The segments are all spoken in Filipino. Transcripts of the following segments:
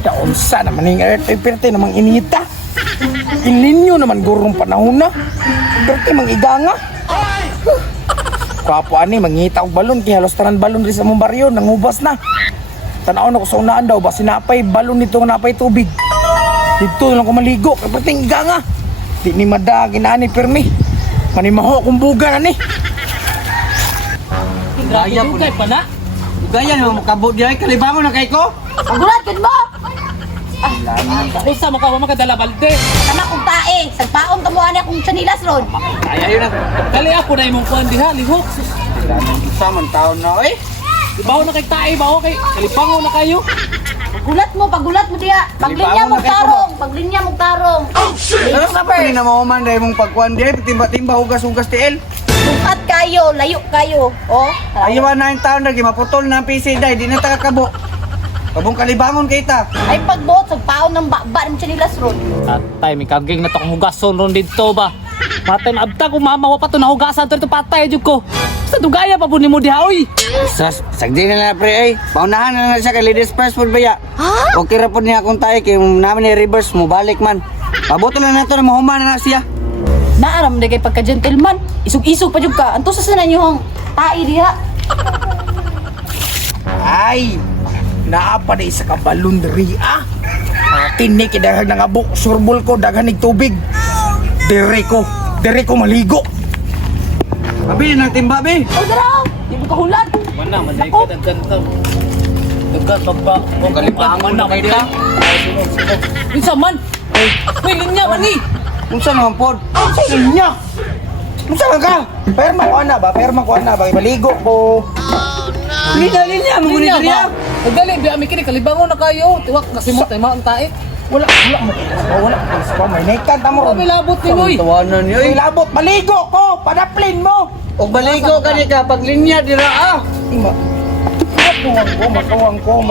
Naunsa naman yung erte-perte namang inita. Ilinyo naman gurong panahon na. Perte mang iganga. Kwapo ani, mangita og balon. Kaya halos tanan balon rin sa mong baryo. Nangubas na. Tanaw na ko sa unaan daw ba sinapay balon nito nga napay tubig. Dito lang ko maligo. Perte iganga. Di ni madagin ani permi. Manimaho kong buga na ni. Gaya po kay pana. Gaya naman makabot diay kalibangon na kay ko. Pagulat kin mo. Usa mo ka makadala balde. Kana kong tae, sagpaon ka mo ani akong sanilas ron. Kaya yun na. Kali ako na imong kuan diha lihok. Isa man taon na eh. Ibaw na kay tae ba okay? Kalibangon na kayo. Pagulat mo diha. Paglinya mo tarong, paglinya mo tarong. Ano sa pa ni na mauman dahil mong pagkuhan di timba-timba hugas-hugas tiil. Bukat kayo, layo kayo. Oh. Ayaw na yung taon lagi maputol na ang PC dahil di na takakabo. Kabong kalibangon kay ta. Ay pagbuot sagpaon ng bakba ng sanilas ron. Tatay, may kaging na to kung hugason ron dito ba? Patay, maabta ko mama pa to na hugasan to ito patay adyo ko. Sa dugaya pa po ni mo diha oy. Sagdi na pre ay. Paunahan na siya kay ladies first food baya. Ha? Okay ra po niya akong tayo kay namin ni reverse mo balik man. Pabuto na nato na mahuman na siya. Naaram na kay pagka-gentleman. Isog-isog pa jud ka. Anto sa sanan yung tae diha. Ay, naapa na isa ka balon diri ah. Tinik idahag na nga bu, surbol ko daghan nig tubig. Dire ko maligo. Abi nang timba be. Oh, daraw. Di mo kahulat. Mana manay ka daggan to. Daggan pagba. Kalibangon na kay ta. Insa man? Uy, linya man ni. Unsa naman pod? Sinya. Unsa man ka? Perma ko ana ba? Perma ko ana ba? Maligo ko. Linya mo guni diriya. Dali, biya mi kini kalibangon na kayo. Tiwak kasi mo tay maang tae. Wala mo. Wala. Sa may nekan ta mo. May labot ni boy. Tawanan niyo. Ay labot, maligo ko. Padaplin mo. O baligo ka ni ka, paglinya dira ah. Matuwang ko.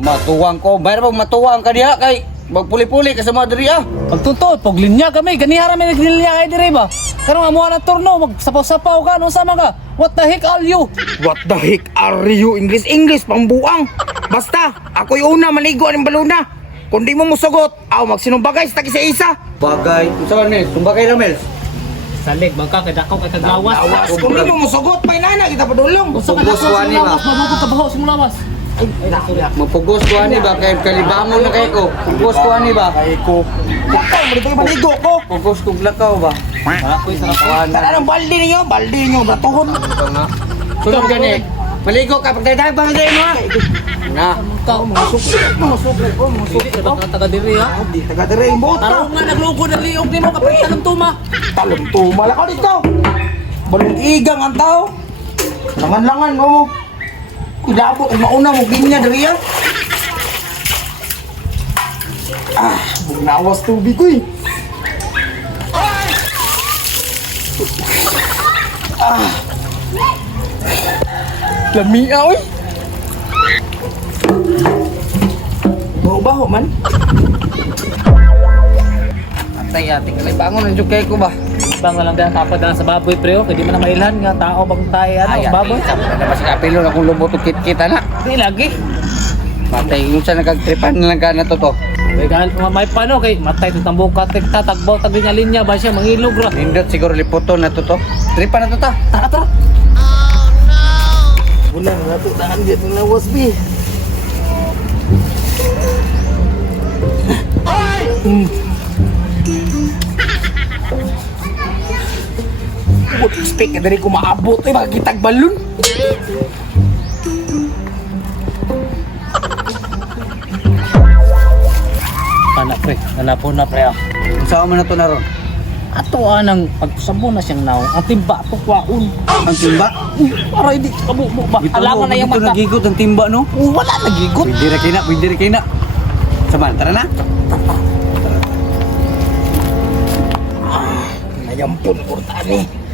Matuwang ko, bayar ba matuwang ka diha kay magpuli-puli ka sa mga diri ah. Pagtuto, paglinya kami, ganihara may naglinya kay dire ba? Karong amuha ng turno, magsapaw-sapaw ka, no sama ka? What the heck are you? What the heck are you? English, pambuang. Basta, ako'y una maligo ng baluna. Kung di mo musugot, magsinumbagay sa isa-isa. Bagay. Unsa man Mel? Tumbagay na Mel. Salig, bangka, kay dakaw kay kaglawas. Awas, kung di mo musugot, may nana, kita padulong. Gusto ka Pugos dakaw ko, sa ani lawas, ba? babago ka baho sa mong lawas. Mapugos ko ani ba kay kalibangon na kay ko. Pugos ko ani ba? Ay ko. Ikaw, dito yung maligo ko. Pugos ko glakaw ba? Ako'y sarap. Tara ng balde ninyo, batuhon. Sunod gani. Maligo ka pagdaydag ba gani mo? Na. Ikaw, mga suko ko. Hindi ka baka taga diri ha. Di taga dire yung bota. Tarong nga naglugo ng liog ni mo kapag tagang tuma. Talong tumal ako dito. Balong igang ang tao. Langan-langan mo. Kudabo, kung mauna mo ginya dari yan. Bugnawas tubig ko eh. Lamia oy. Baho-baho man. Atay ati kalibangon na jud kay ko ba? Bang lang dahil kapadala sa baboy preo, kaya di man na mailhan nga tao bang tayo ano, baboy. Ano ba sa apilo na kung lubot o kit-kita na? Di lagi. Patay yung sa nagagtripan na lang ka na to. May gan may pano kay matay to tambuka tatagbaw tag linya linya ba siya mangilog ra. Nindot siguro liputo na to. Tripan na to ta. Tara tara. Bulan na ito, daan dyan ng lawas, B. Speak ka dari ko maabot eh, makakitag balon. Anak pre, nanapon na pre. Usawa man na to na ron. Ato anang pagsabo na siyang naong. Ang timba to kwaon. Ang timba. Para hindi kabubo ba. Alangan na yung Ito mata. nagigot ang timba no. Wala nagigot. Pwede rin kayo na. Saman, tara na. Nayampun ko tani.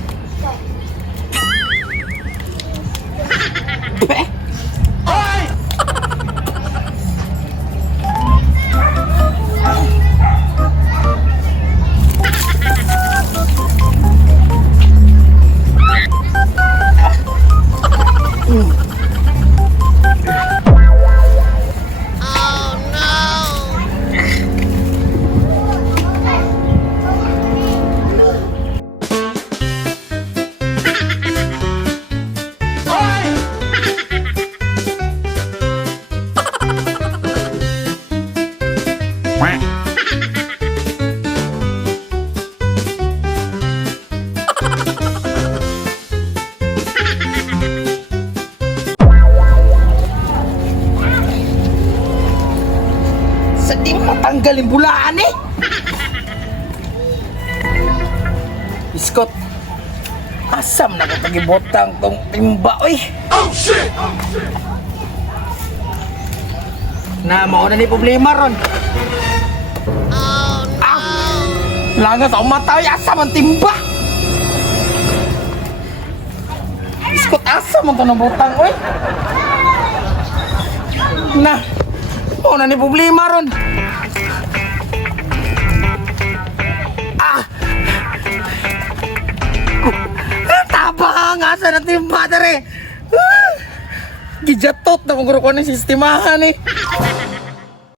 Sa di matanggal yung bulaan eh. Iskot. Asam na ko pagibotang tong timba, oy. Na mauna ni problema ron. Langas ako matay, asam ang timba. Iskot asam ang tanong butang, oy. Na, mauna ni problema ron. Tabang, asa na timba, dere. Gijatot na kung kurukuha ng sistemahan eh.